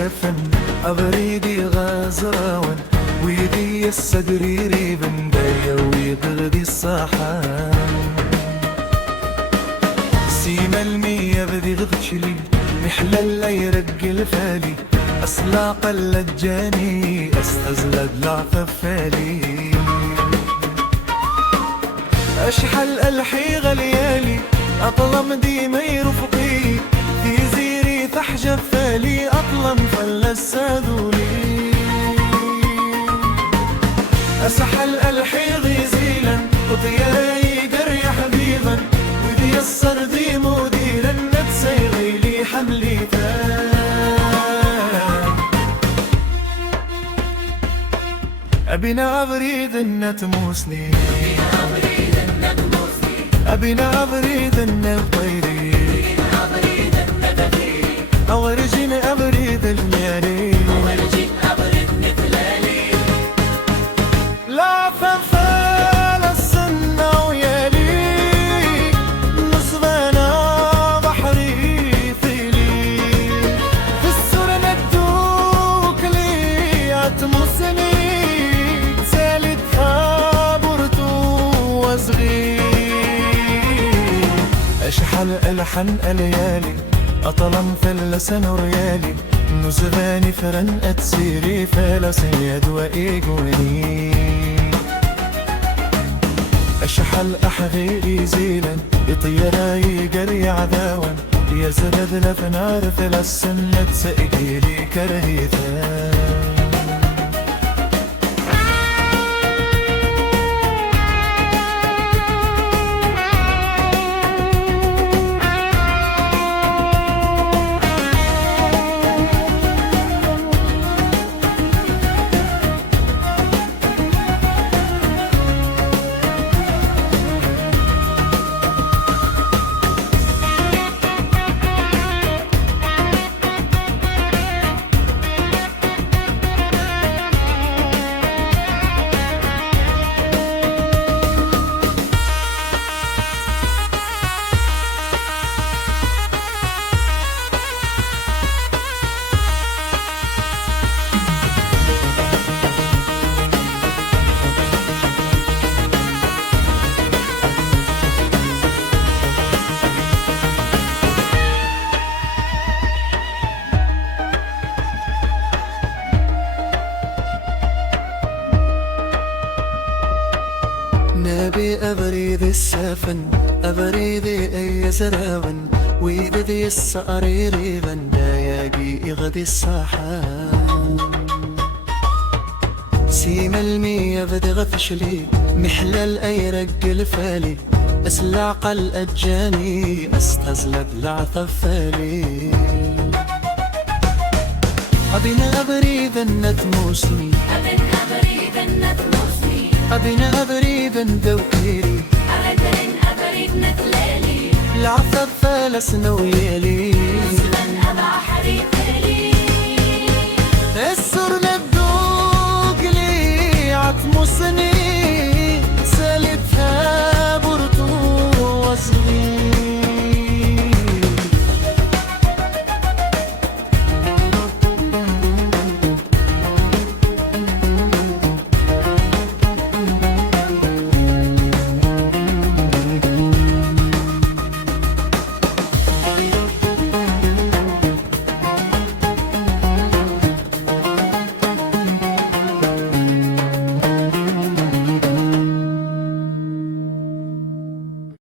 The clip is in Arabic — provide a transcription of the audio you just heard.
السفن أبريدي غازراون ويدي السدريري بندايا ويغدي الصحان سيما المية بدي غدشلي محلل لا يرق الفالي أصلا قلت جاني أستزلد لعففالي أشحل ألحي غليالي أطلم ديما يرفقي في زيري تحجب فالي أطلم فلسادولي أسحل ألحي غيزيلا وطياي قري حبيبا ودي الصردي مديرا نتسيغي لي حملي أبينا أبريد النتموسني أبينا أبريد النطيري أورجين أبريد المياري لا فنفال السنة ويالي نصبنا بحري ثيلي في السورة ندوك لي أتمسني تسالي تخابرتو وصغير أشحل ألحن الليالي أطلم فلسن ريالي نزغاني فرن أتسيري فلسن يدوى إيقوني أشحل أحغيري زيلا يطيراي قري عذاوان يا زبد لفنار فلسن تسئلي لي كرهيثا نبي أبريد السفن أبريد أي زراون ويبدي السعريري بنداياقي إغدي الصحان سيما المية بدي غفشلي محلل أي رق الفالي أسلع قل أجاني أستزلد لعثفالي أبينا أبريد النتموسني أبينا أبريد ندوكيري أبريد نتلالي العثب فلسنا ويالي